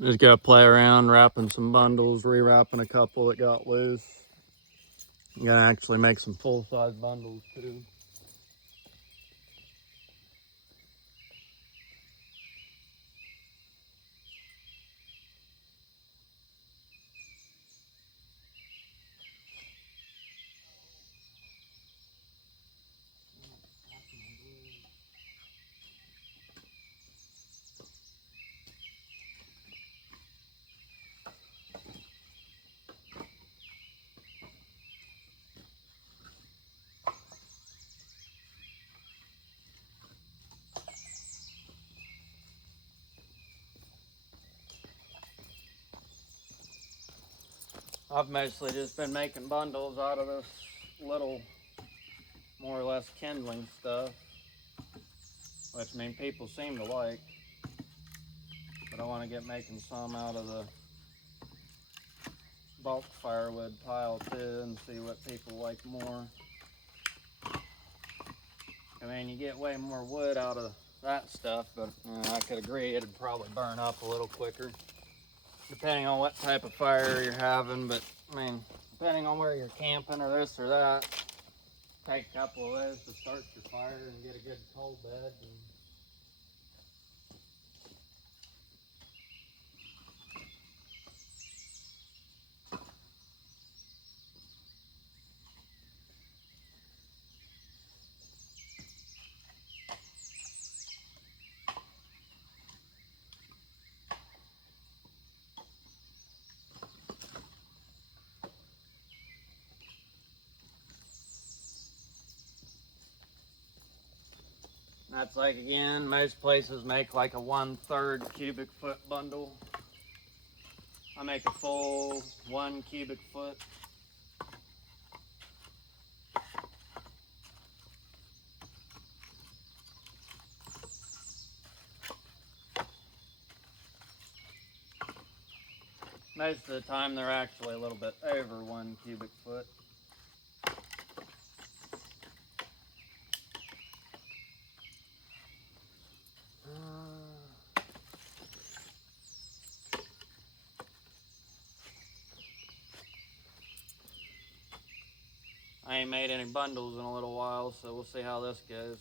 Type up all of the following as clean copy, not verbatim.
Just gotta play around wrapping some bundles, rewrapping a couple that got loose. I'm gonna actually make some full-size bundles too. I've mostly just been making bundles out of this little, more or less kindling stuff, which I mean people seem to like, but I want to get making some out of the bulk firewood pile too and see what people like more. I mean, you get way more wood out of that stuff, but I could agree it'd probably burn up a little quicker, depending on what type of fire you're having. But I mean, depending on where you're camping or this or that, take a couple of those to start your fire and get a good coal bed. That's like, again, most places make like a 1/3 cubic foot bundle. I make a full 1 cubic foot. Most of the time they're actually a little bit over 1 cubic foot. I ain't made any bundles in a little while, so we'll see how this goes.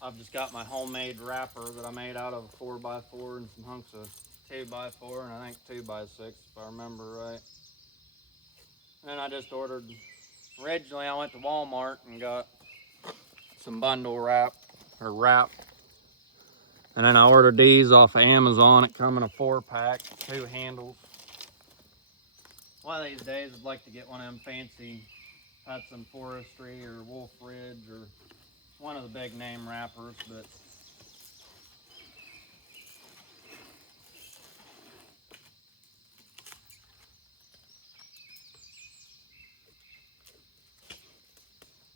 I've just got my homemade wrapper that I made out of 4x4 and some hunks of 2x4 and I think 2x6 if I remember right. And then I just ordered, originally I went to Walmart and got some bundle wrap, or wrap. And then I ordered these off of Amazon. It come in a 4-pack, 2 handles. One of these days I'd like to get one of them fancy Hudson Forestry or Wolf Ridge or one of the big name wrappers, but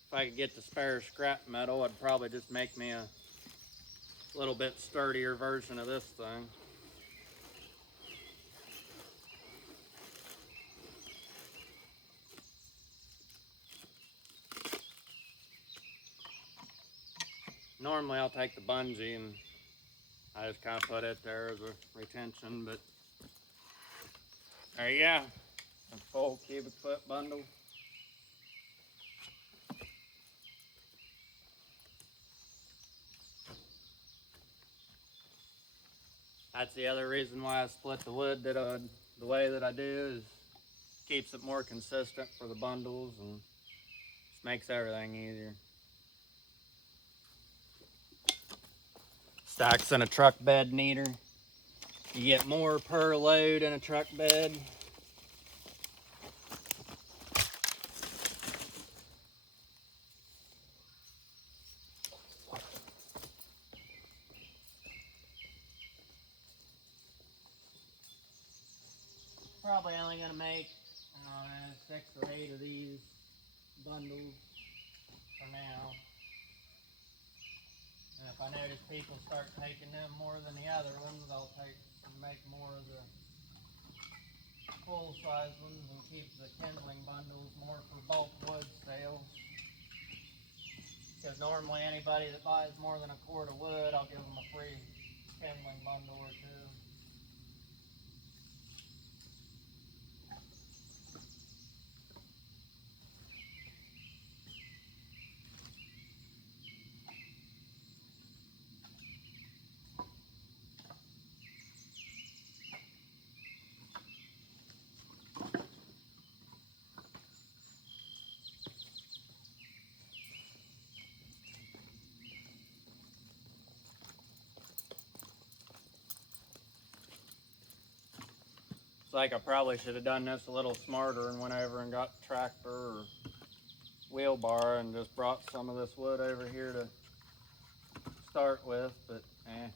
if I could get the spare scrap metal, I'd probably just make me a little bit sturdier version of this thing. Normally I'll take the bungee and I just kind of put it there as a retention, but there you go, a full cubic foot bundle. That's the other reason why I split the wood the way that I do, is keeps it more consistent for the bundles and just makes everything easier. Stacks in a truck bed neater. You get more per load in a truck bed. Probably only gonna make 6 or 8 of these bundles for now. And if I notice people start taking them more than the other ones, I'll make more of the full-size ones and keep the kindling bundles more for bulk wood sales. Because normally anybody that buys more than a quart of wood, I'll give them a free bundle or two. It's like I probably should have done this a little smarter and went over and got a tractor or wheelbarrow and just brought some of this wood over here to start with, but eh.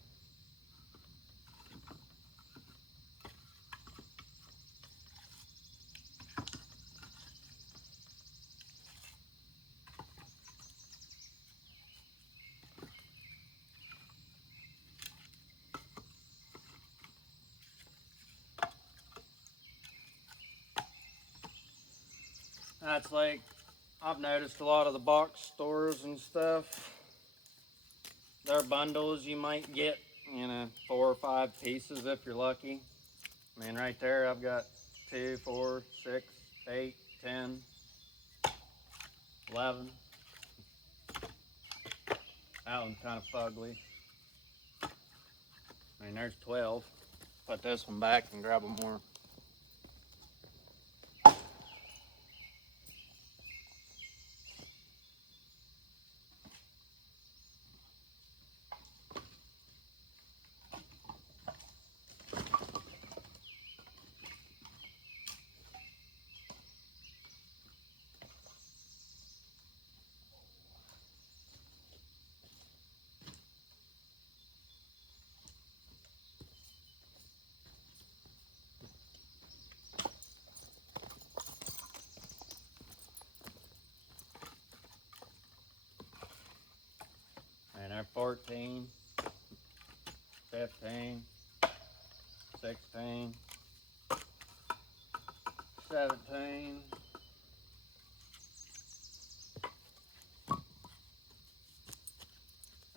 That's like, I've noticed a lot of the box stores and stuff, their bundles you might get, 4 or 5 pieces if you're lucky. I mean, right there I've got 2, 4, 6, 8, 10, 11. That one's kind of fugly. I mean, there's 12. Put this one back and grab them more. And they're 14, 15, 16, 17.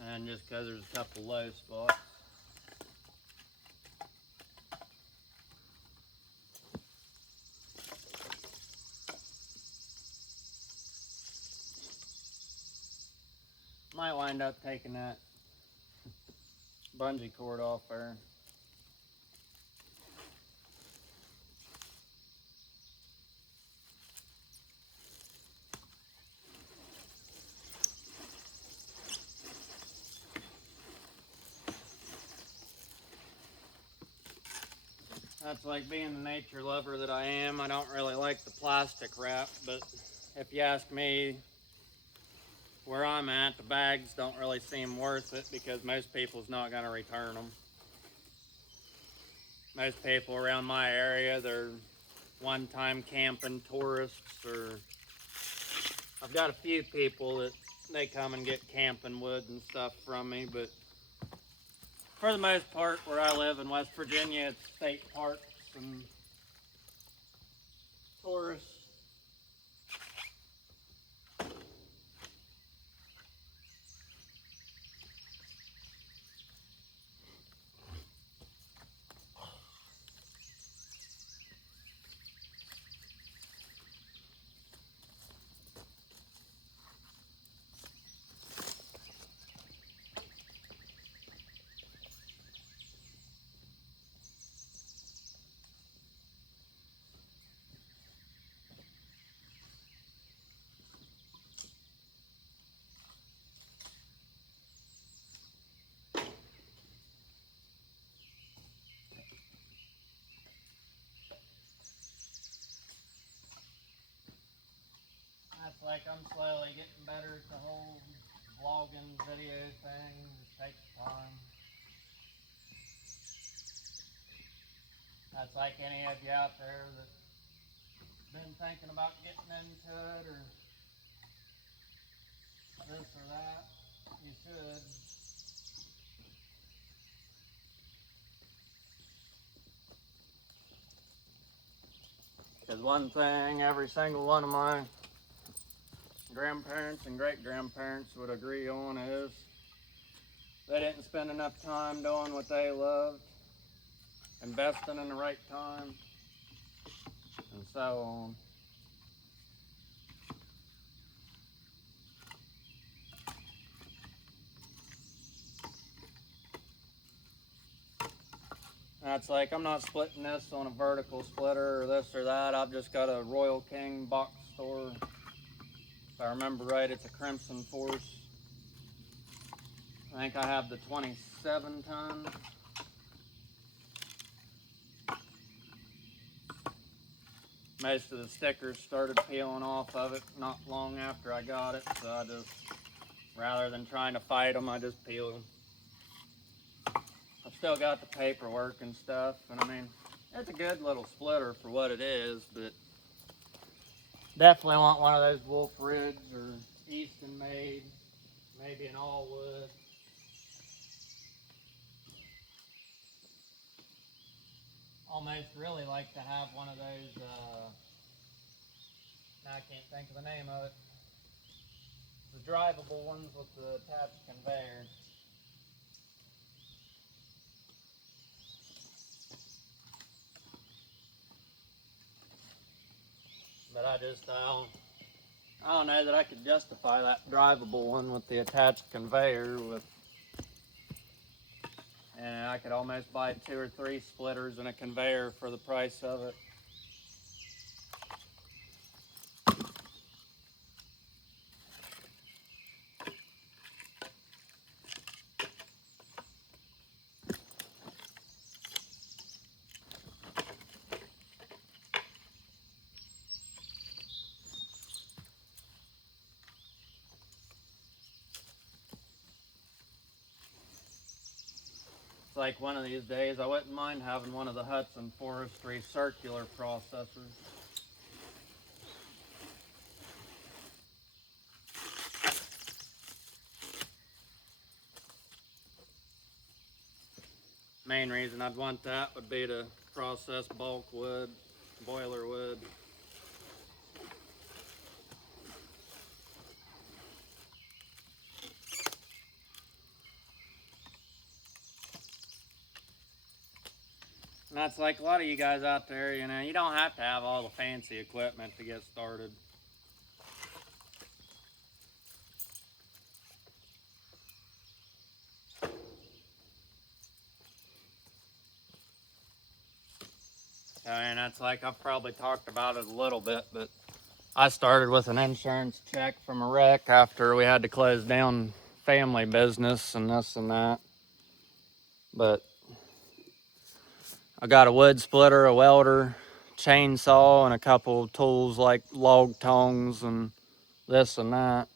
And just because there's a couple low spots. Might wind up taking that bungee cord off there. That's like being the nature lover that I am. I don't really like the plastic wrap, but if you ask me, where I'm at, the bags don't really seem worth it because most people's not going to return them. Most people around my area, they're one-time camping tourists, or I've got a few people that they come and get camping wood and stuff from me, but for the most part, where I live in West Virginia, it's state parks and tourists. That's like I'm slowly getting better at the whole vlogging video thing. Just takes time. That's like any of you out there that's been thinking about getting into it or this or that. You should. Because one thing every single one of my grandparents and great-grandparents would agree on is they didn't spend enough time doing what they loved, investing in the right time, and so on. That's like, I'm not splitting this on a vertical splitter or this or that. I've just got a Royal King box store. If I remember right, it's a Crimson Force. I think I have the 27 ton. Most of the stickers started peeling off of it not long after I got it, so I just, rather than trying to fight them, I just peel them. I've still got the paperwork and stuff, and I mean, it's a good little splitter for what it is, but definitely want one of those Wolf Ridge or Easton made, maybe an all wood. Almost really like to have one of those, now I can't think of the name of it, the drivable ones with the attached conveyor. But I don't know that I could justify that drivable one with the attached conveyor with, and I could almost buy 2 or 3 splitters and a conveyor for the price of it. It's like one of these days, I wouldn't mind having one of the Hudson Forestry circular processors. Main reason I'd want that would be to process bulk wood, boiler wood. And that's like a lot of you guys out there, you know, you don't have to have all the fancy equipment to get started. I mean, that's like, I've probably talked about it a little bit, but I started with an insurance check from a wreck after we had to close down family business and this and that. But I got a wood splitter, a welder, chainsaw, and a couple of tools like log tongs and this and that.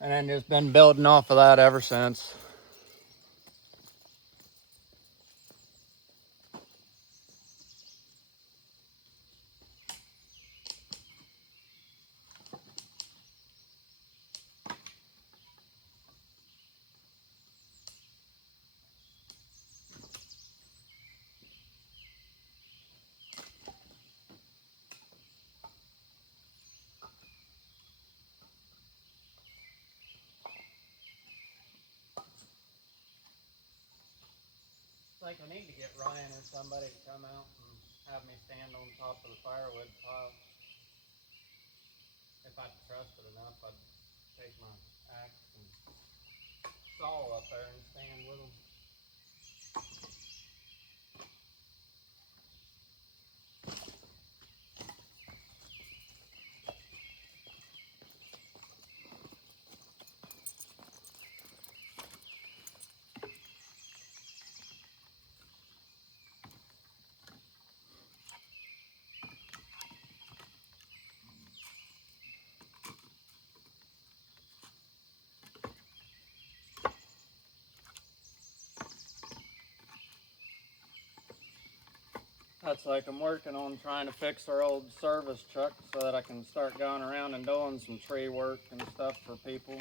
And then just been building off of that ever since. It's like I need to get Ryan or somebody to come out and have me stand on top of the firewood pile. If I trusted enough, I'd take my axe and saw up there and stand with them. That's like I'm working on trying to fix our old service truck so that I can start going around and doing some tree work and stuff for people.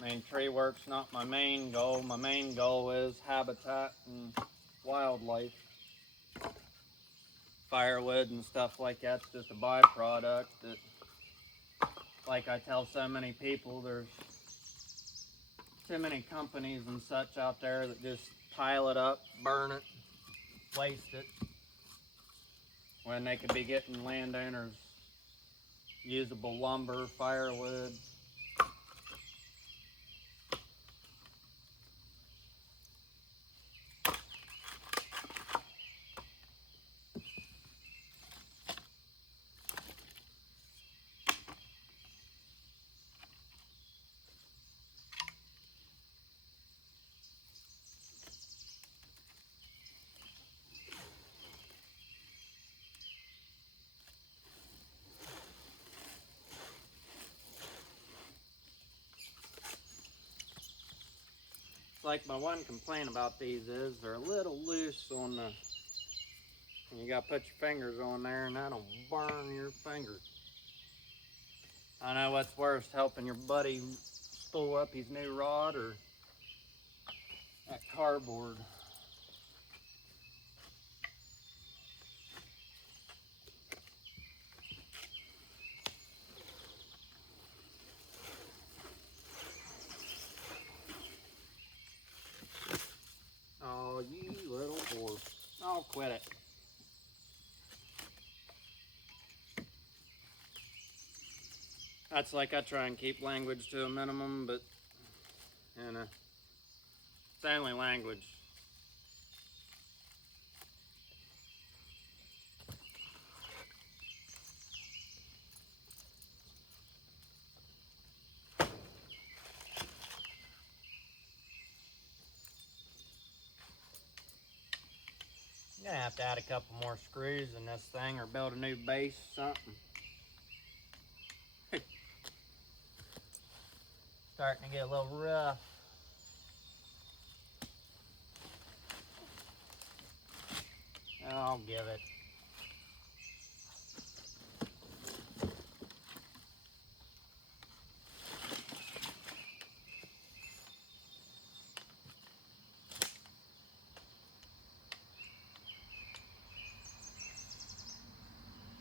I mean, tree work's not my main goal. My main goal is habitat and wildlife. Firewood and stuff like that's just a byproduct that like I tell so many people, there's too many companies and such out there that just pile it up, burn it, waste it, when they could be getting landowners usable lumber, firewood. Like my one complaint about these is they're a little loose on the, and you gotta put your fingers on there and that'll burn your fingers. I know what's worse, helping your buddy spool up his new rod or that cardboard. Oh, you little whore. Oh, quit it. That's like I try and keep language to a minimum, but, you know, it's only language. I'm gonna have to add a couple more screws in this thing or build a new base or something. Starting to get a little rough. I'll give it.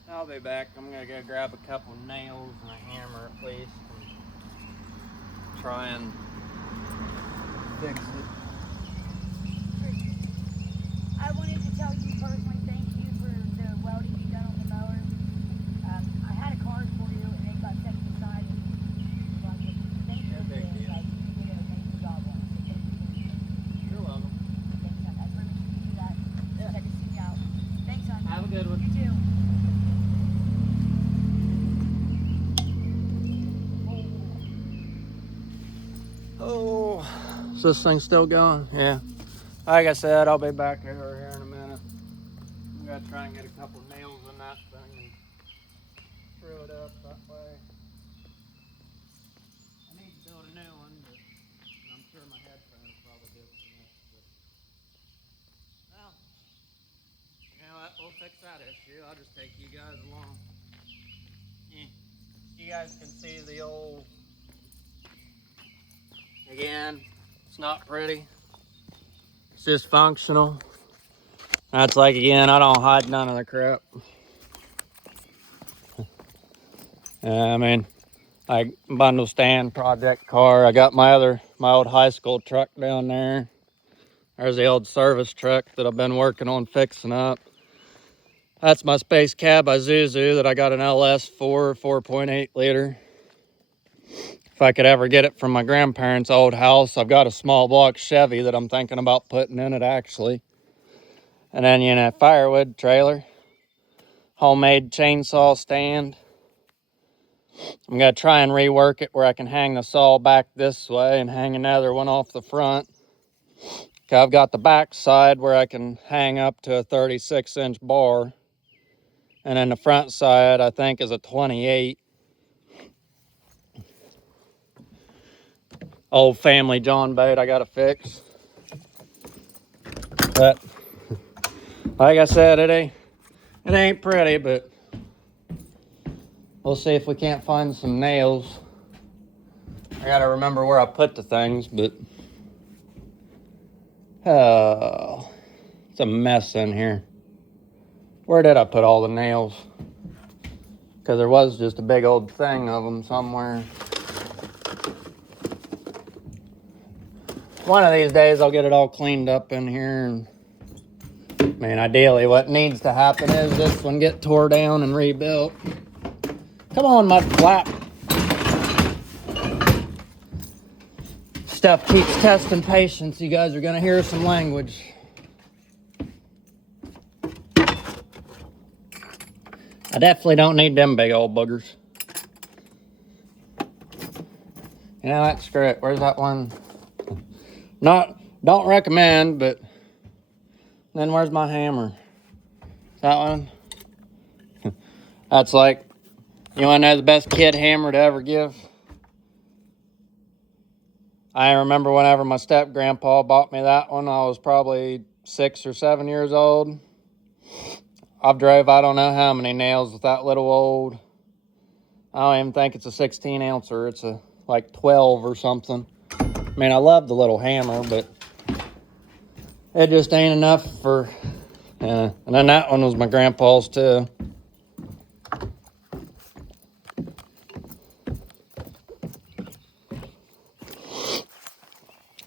I'll be back. I'm gonna go grab a couple nails and a hammer at least and try and fix it. I wanted to tell you personally, thank you for the welding you done on the mower. I had a card for you and it got set aside. Thank you. No big deal. Like, you did an amazing job on it. So thank you. You're welcome. Thanks, son. I promise you do that. Yeah. Check to see me out. Thanks, son. Have a good one. You too. Oh, is this thing still going? Yeah. Like I said, I'll be back here in a minute. I'm gonna try and get a couple nails in that thing and screw it up that way. I need to build a new one, but I'm sure my headphones will probably disconnect. But, well, you know what? We'll fix that issue. I'll just take you guys along. You guys can see the old. Again, it's not pretty. It's just functional. That's like, again, I don't hide none of the crap. I mean, like bundle stand, project car. I got my old high school truck down there. There's the old service truck that I've been working on fixing up. That's my space cab Isuzu that I got an LS for, 4.8 liter. If I could ever get it from my grandparents' old house, I've got a small block Chevy that I'm thinking about putting in it actually. And then, you know, firewood trailer, homemade chainsaw stand. I'm gonna try and rework it where I can hang the saw back this way and hang another one off the front. Okay, I've got the back side where I can hang up to a 36-inch bar. And then the front side, I think, is a 28. Old family John boat I gotta fix. But like I said, it ain't pretty, but we'll see if we can't find some nails. I gotta remember where I put the things, but oh, it's a mess in here. Where did I put all the nails? because there was just a big old thing of them somewhere. One of these days I'll get it all cleaned up in here, and I mean, ideally what needs to happen is this one get tore down and rebuilt. Come on, mud flap. Stuff keeps testing patience. You guys are gonna hear some language. I definitely don't need them big old boogers. You know what? Screw it. Where's that one? Don't recommend, but then where's my hammer? That one? That's like, you wanna know the best kid hammer to ever give? I remember whenever my step-grandpa bought me that one, I was probably 6 or 7 years old. I've drove I don't know how many nails with that little old, I don't even think it's a 16 ouncer, it's a like 12 or something. I mean, I love the little hammer, but it just ain't enough for, and then that one was my grandpa's too.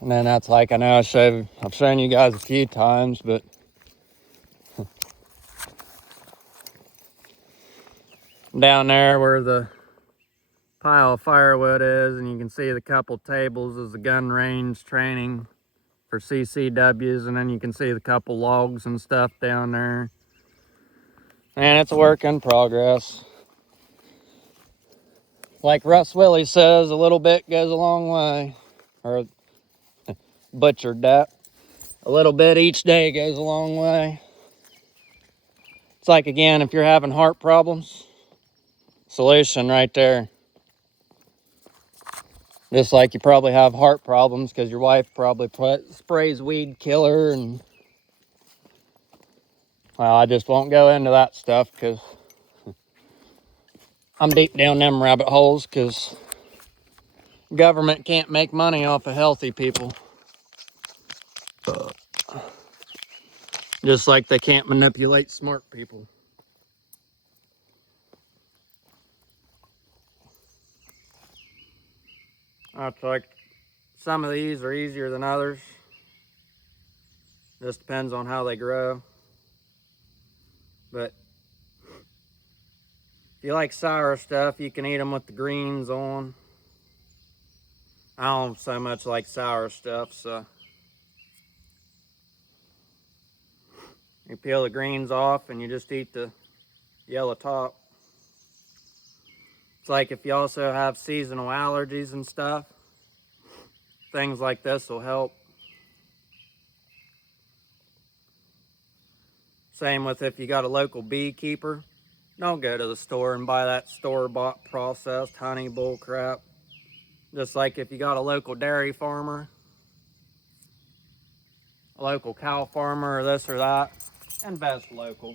And then that's like, I know I've shown you guys a few times, but down there where the pile of firewood is, and you can see the couple tables is the gun range training for CCWs, and then you can see the couple logs and stuff down there. And it's a work in progress. Like Russ Willie says, a little bit goes a long way. Or butchered that. A little bit each day goes a long way. It's like, again, if you're having heart problems, solution right there. Just like you probably have heart problems because your wife probably sprays weed killer, and well, I just won't go into that stuff because I'm deep down them rabbit holes, because government can't make money off of healthy people. Just like they can't manipulate smart people. It's like some of these are easier than others. Just depends on how they grow. But if you like sour stuff, you can eat them with the greens on. I don't so much like sour stuff, so you peel the greens off and you just eat the yellow top. It's like if you also have seasonal allergies and stuff, things like this will help. Same with if you got a local beekeeper. Don't go to the store and buy that store-bought processed honey bull crap. Just like if you got a local dairy farmer, a local cow farmer, or this or that, invest local.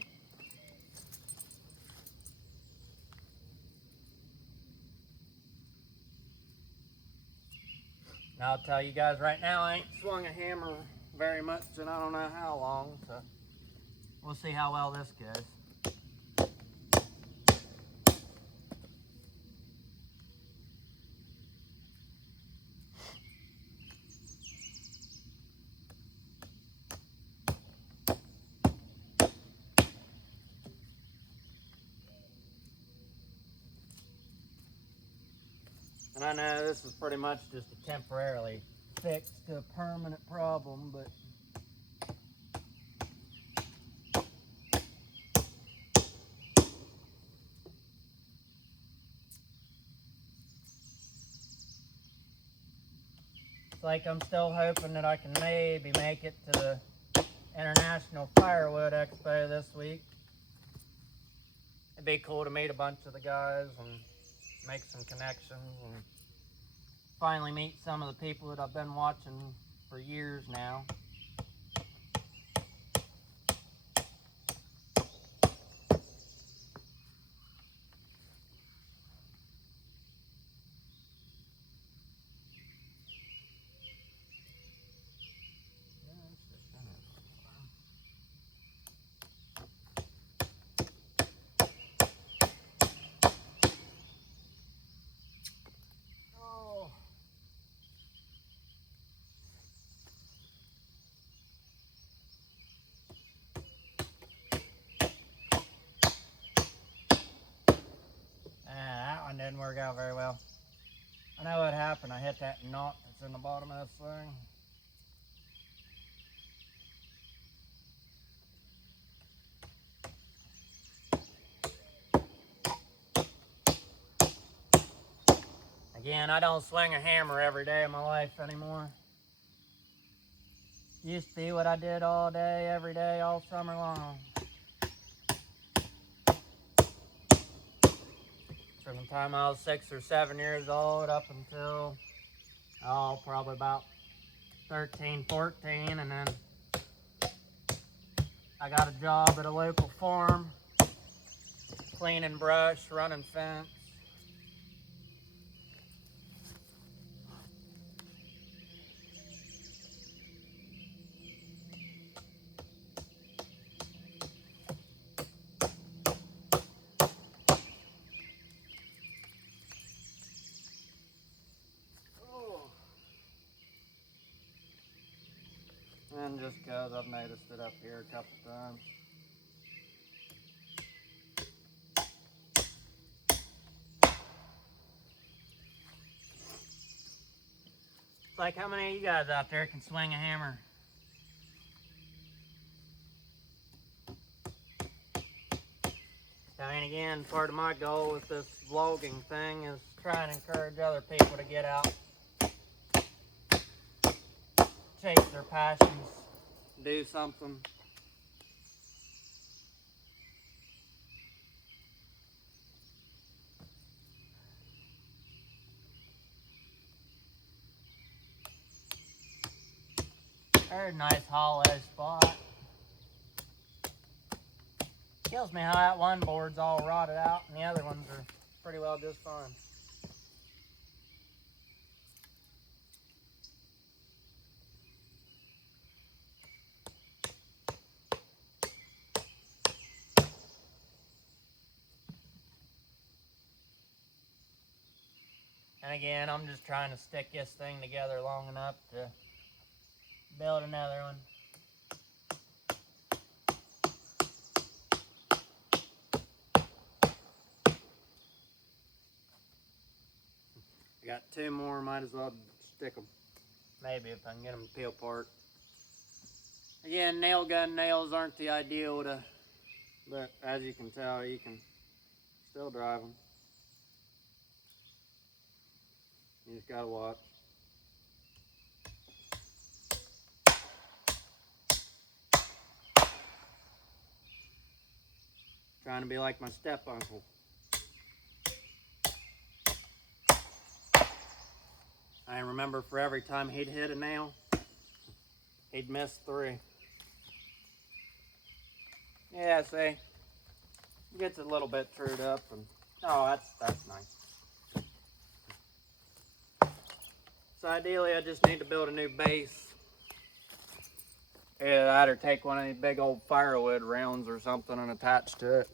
Now I'll tell you guys right now, I ain't swung a hammer very much and I don't know how long, so we'll see how well this goes. And I know this is pretty much just a temporarily fix to a permanent problem, but it's like I'm still hoping that I can maybe make it to the International Firewood Expo this week. It'd be cool to meet a bunch of the guys and make some connections and finally meet some of the people that I've been watching for years now. out very well. I know what happened. I hit that knot that's in the bottom of this thing. Again, I don't swing a hammer every day of my life anymore. Used to be what I did all day, every day, all summer long. From the time I was 6 or 7 years old up until, probably about 13, 14, and then I got a job at a local farm, cleaning brush, running fence. And just because I've noticed it up here a couple times. It's like, how many of you guys out there can swing a hammer? I mean, again, part of my goal with this vlogging thing is try and encourage other people to get out, chase their passions, do something. There's a nice hollow spot. Kills me how that one board's all rotted out and the other ones are pretty well just fine. And again, I'm just trying to stick this thing together long enough to build another one. I got 2 more, might as well stick them. Maybe if I can get them to peel apart. Again, nail gun nails aren't the ideal but as you can tell, you can still drive them. You just gotta watch. Trying to be like my step uncle. I remember for every time he'd hit a nail, he'd miss 3. Yeah, see, gets a little bit trued up, and that's nice. So ideally, I just need to build a new base. Either that or take one of these big old firewood rounds or something and attach to it.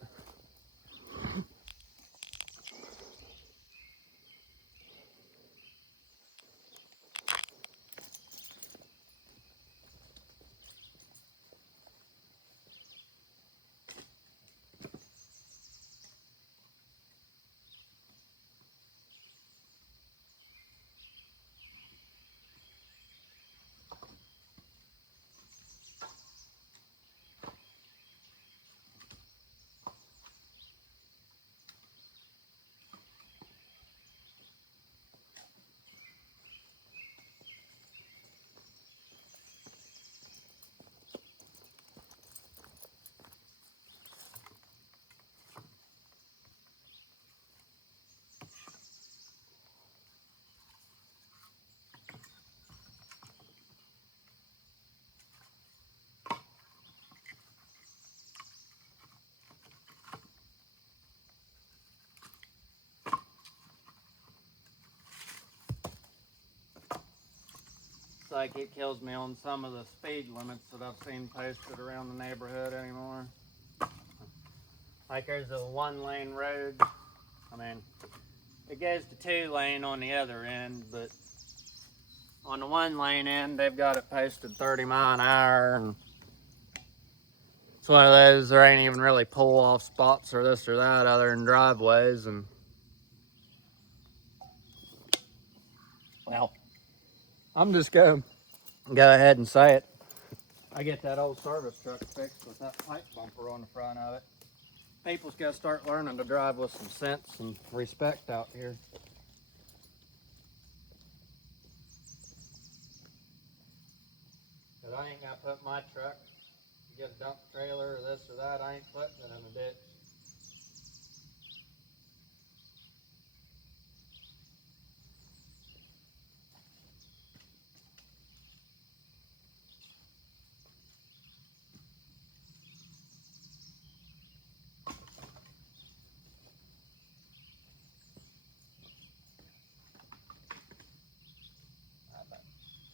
It's like it kills me on some of the speed limits that I've seen posted around the neighborhood anymore. Like there's a 1-lane road. I mean, it goes to 2-lane on the other end, but on the 1-lane end, they've got it posted 30 miles an hour, and it's one of those, there ain't even really pull-off spots or this or that other than driveways, and Well, I'm just going to go ahead and say it. I get that old service truck fixed with that pipe bumper on the front of it. People's got to start learning to drive with some sense and respect out here. Cause I ain't got to put my truck, you get a dump trailer or this or that, I ain't putting it in a ditch.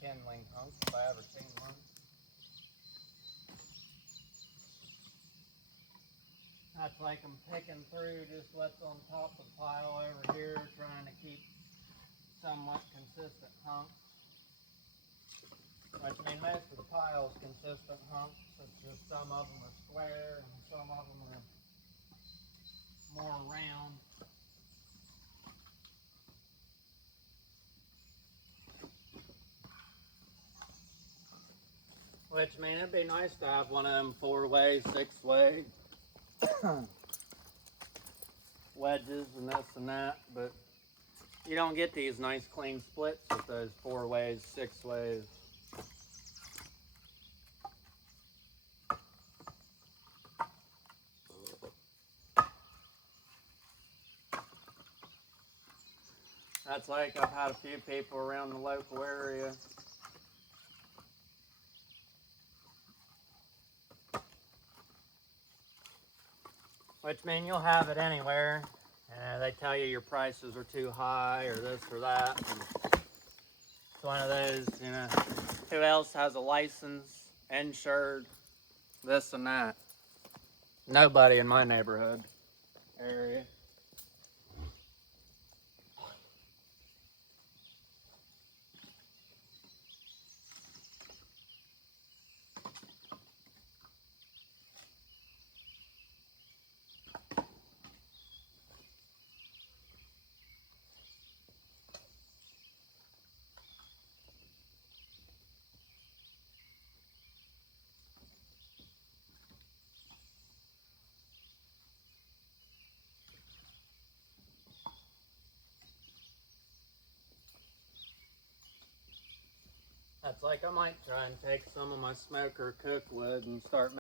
Kindling hunk, if I ever seen one. That's like I'm picking through just what's on top of the pile over here, trying to keep somewhat consistent hunks. Which I mean, most of the pile's consistent hunks. It's just some of them are square and some of them are more round. Which, I mean, it'd be nice to have one of them 4-way, 6-way wedges and this and that, but you don't get these nice clean splits with those 4-ways, 6-ways. That's like I've had a few people around the local area which mean you'll have it anywhere. They tell you your prices are too high or this or that. And it's one of those, you know, who else has a license, insured, this and that? Nobody in my neighborhood area. That's like I might try and take some of my smoker cook wood and start